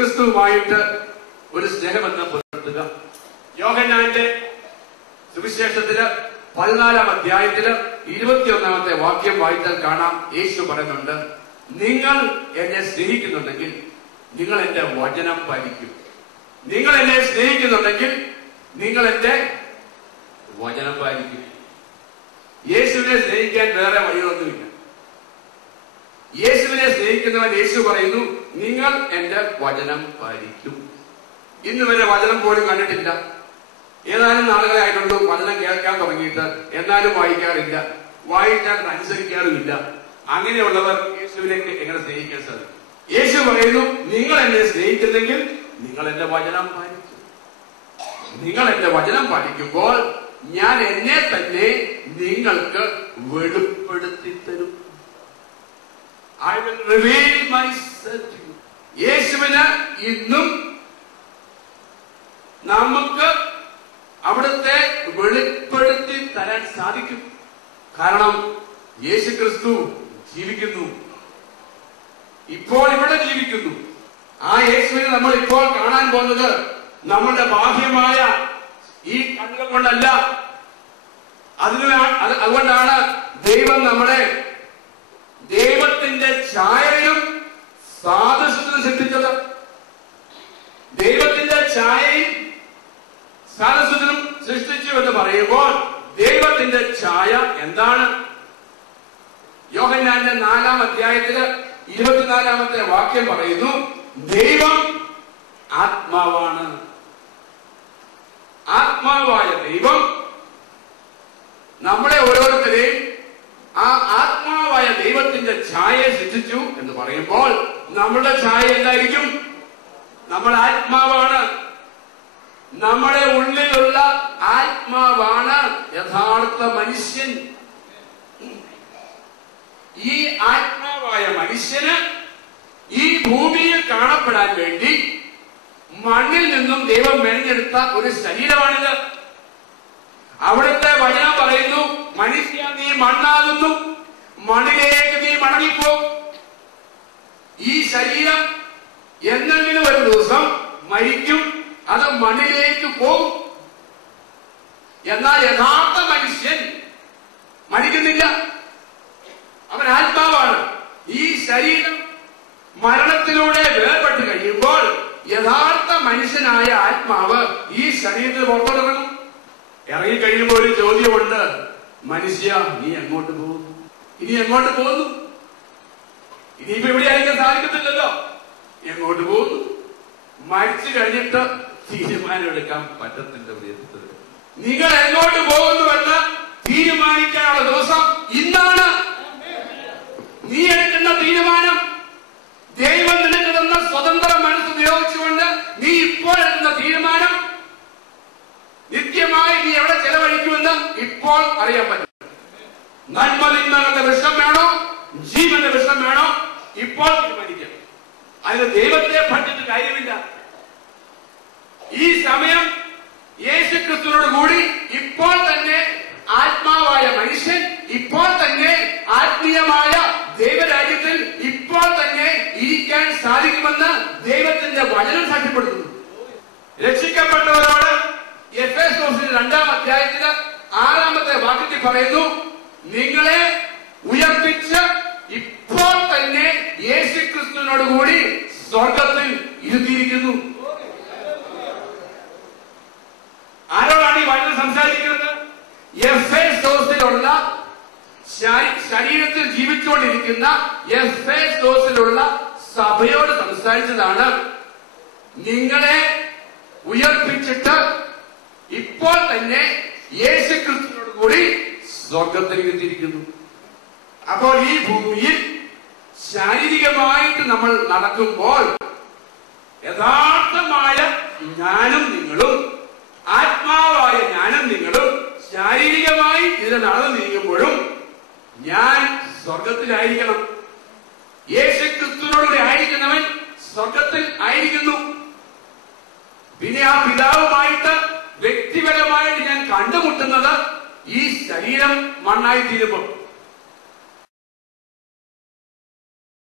ക്രിസ്തുവുമായിട്ട് ഒരു സ്നേഹബന്ധം പുലർത്തുക. യോഹന്നാന്റെ സുവിശേഷത്തില് 14-ാം അധ്യായത്തില് 21-ാമത്തെ വാക്യം വായിച്ചാൽ കാണാം, യേശു പറയുന്നുണ്ട്, നിങ്ങൾ എന്നെ സ്നേഹിക്കുന്നുണ്ടെങ്കിൽ നിങ്ങൾ എന്റെ വചനം പാലിക്കും. നിങ്ങൾ എന്നെ സ്നേഹിക്കുന്നുണ്ടെങ്കിൽ നിങ്ങൾ എന്റെ വചനം പാലിക്കും. യേശുവിനെ സ്നേഹിക്കാൻ വേറെ വഴികളൊന്നുമില്ല. യേശുവിനെ സ്നേഹിക്കുന്നവൻ യേശു പറയുന്നു, നിങ്ങൾ എന്റെ വചനം പാലിക്കും. ഇന്ന് വരെ വചനം പോലും കണ്ടിട്ടില്ല. ഏതാനും നാളുകളായിട്ടുള്ളൂ വചനം കേൾക്കാൻ തുടങ്ങിയിട്ട്, എന്നാലും വായിക്കാറില്ല, വായിച്ചാൽ അനുസരിക്കാറുമില്ല. അങ്ങനെയുള്ളവർ യേശുവിലേക്ക് എങ്ങനെ സ്നേഹിക്കാൻ സാധിക്കും? യേശു പറയുന്നു, നിങ്ങൾ എന്നെ സ്നേഹിക്കുന്നെങ്കിൽ നിങ്ങൾ എന്റെ വചനം പാലിക്കും. നിങ്ങൾ എന്റെ വചനം പാലിക്കുമ്പോൾ ഞാൻ എന്നെ തന്നെ നിങ്ങൾക്ക് വെളിപ്പെടുത്തി തരും. I will reveal myself to you. യേശുവിന് ഇന്നും നമുക്ക് അവിടുത്തെ വെളിപ്പെടുത്തി തരാൻ സാധിക്കും. കാരണം യേശു ക്രിസ്തു ജീവിക്കുന്നു, ഇപ്പോൾ ഇവിടെ ജീവിക്കുന്നു. ആ യേശുവിനെ നമ്മൾ ഇപ്പോൾ കാണാൻ പോകുന്നത് നമ്മളുടെ ബാഹ്യമായ ഈ കണ്ണുകൾ കൊണ്ടല്ല. അതുകൊണ്ടാണ് ദൈവം നമ്മളെ ദൈവത്തിന്റെ ഛായയിലും സാദൃശ്യത്തിലും സൃഷ്ടിച്ചത്. ദൈവത്തിന്റെ ഛായയിൽ സാദൃശ്യത്തിലും സൃഷ്ടിച്ചു എന്ന് പറയുമ്പോൾ ദൈവത്തിന്റെ ഛായ എന്താണ്? യോഹന്നാന്റെ 4-ാം അധ്യായത്തില് 24-ാമത്തെ വാക്യം പറയുന്നു, ദൈവം ആത്മാവാണ്. ആത്മാവായ ദൈവം നമ്മളെ ഓരോരുത്തരെയും ആ ആത്മാവായ ദൈവത്തിന്റെ ഛായയെ സൃഷ്ടിച്ചു എന്ന് പറയുമ്പോൾ നമ്മുടെ ഛായ എന്തായിരിക്കും? നമ്മൾ ആത്മാവാണ്. നമ്മുടെ ഉള്ളിലുള്ള ആത്മാവാണ് യഥാർത്ഥ മനുഷ്യൻ. ഈ ആത്മാവായ മനുഷ്യന് ഈ ഭൂമിയിൽ കാണപ്പെടാൻ വേണ്ടി മണ്ണിൽ നിന്നും ദൈവം മെനഞ്ഞെടുത്ത ഒരു ശരീരമാണിത്. അവിടുത്തെ വചനം പറയുന്നു, മനുഷ്യ നീ മണ്ണാകുന്നു, മണ്ണിലേക്ക് നീ മടങ്ങിപ്പോകും. ഈ ശരീരം എന്തെങ്കിലും ഒരു ദിവസം മരിക്കും, അത് മണ്ണിലേക്ക് പോകും. എന്നാൽ യഥാർത്ഥ മനുഷ്യൻ മരിക്കുന്നില്ല, അവൻ ആത്മാവാണ്. ഈ ശരീരം മരണത്തിലൂടെ വേർപെട്ട് കഴിയുമ്പോൾ യഥാർത്ഥ മനുഷ്യനായ ആത്മാവ് ഈ ശരീരത്തിൽ പുറത്തോട്ടിറങ്ങും. ഇറങ്ങിക്കഴിയുമ്പോൾ ഒരു ചോദ്യമുണ്ട്, മനുഷ്യ നീ എങ്ങോട്ട് പോകുന്നു? ഇനി എങ്ങോട്ട് പോകുന്നു? ഇനിയിപ്പോ ഇവിടെ ആയിരിക്കാൻ സാധിക്കത്തില്ലല്ലോ. എങ്ങോട്ട് പോകുന്നു? മരിച്ചു കഴിഞ്ഞിട്ട് തീരുമാനമെടുക്കാൻ പറ്റത്തില്ല. നിങ്ങൾ എങ്ങോട്ട് പോകുന്നുവെന്ന് തീരുമാനിക്കാനുള്ള ദിവസം ഇന്നാണ്. നീ എടുക്കുന്ന തീരുമാനം ദൈവം നിനക്ക് തന്ന സ്വതന്ത്ര മനസ്സ് ഉപയോഗിച്ചുകൊണ്ട് നീ ഇപ്പോൾ എടുക്കുന്ന തീരുമാനം നിത്യമായി നീ എവിടെ ചെലവഴിക്കുമെന്ന് ഇപ്പോൾ അറിയാൻ പറ്റും. നന്മതിന്മകളുടെ വിഷം വേണോ, ജീവന്റെ വിഷം വേണോ, ഇപ്പോൾ തീരുമാനിക്കാം. അതിന് ദൈവത്തെ പഠിച്ചിട്ട് കാര്യമില്ല. ഈ സമയം യേശു ക്രിസ്തുവിനോട് കൂടി ഇപ്പോൾ തന്നെ ആത്മാവായ മനുഷ്യൻ ഇപ്പോൾ തന്നെ ആത്മീയമായ ദൈവരാജ്യത്തിൽ ഇപ്പോൾ തന്നെ ഇരിക്കാൻ സാധിക്കുമെന്ന് ദൈവത്തിന്റെ വചനം സാക്ഷ്യപ്പെടുത്തുന്നു. രക്ഷിക്കപ്പെട്ടവരോട് എഫേസ്യോസിന്റെ 2-ാം അധ്യായത്തില് 6-ാമത്തെ വാക്യത്തിൽ പറയുന്നു, നിങ്ങളെ ഉയർപ്പിച്ച് ഇപ്പോൾ തന്നെ യേശു ക്രിസ്തുവിനോട് കൂടി സ്വർഗത്തിൽ ഇരുത്തിയിരിക്കുന്നു. ആരോടാണ് ഈ വചനം സംസാരിക്കുന്നത്? എഫേസോസിലുള്ള ശരീരത്തിൽ ജീവിച്ചുകൊണ്ടിരിക്കുന്ന എഫേസോസിലുള്ള സഭയോട് സംസാരിച്ചതാണ്. നിങ്ങളെ ഉയർപ്പിച്ചിട്ട് ഇപ്പോൾ തന്നെ യേശു ക്രിസ്തുവിനോട് കൂടി സ്വർഗത്തിൽ ഇരുത്തിയിരിക്കുന്നു. അപ്പോൾ ഈ ഭൂമിയിൽ ശാരീരികമായിട്ട് നമ്മൾ നടക്കുമ്പോൾ യഥാർത്ഥമായ ഞാനും നിങ്ങളും ആത്മാവായ ഞാനും നിങ്ങളും ശാരീരികമായി ഇതിനെ നടന്നു നീങ്ങുമ്പോഴും ഞാൻ സ്വർഗത്തിലായിരിക്കണം. യേശു ക്രിസ്തുവിനോടുകൂടി ആയിരിക്കുന്നവൻ സ്വർഗത്തിൽ ആയിരിക്കുന്നു. പിന്നെ ആ പിതാവുമായിട്ട് വ്യക്തിപരമായിട്ട് ഞാൻ കണ്ടുമുട്ടുന്നത് ഈ ശരീരം മണ്ണായി തീരുമ്പോൾ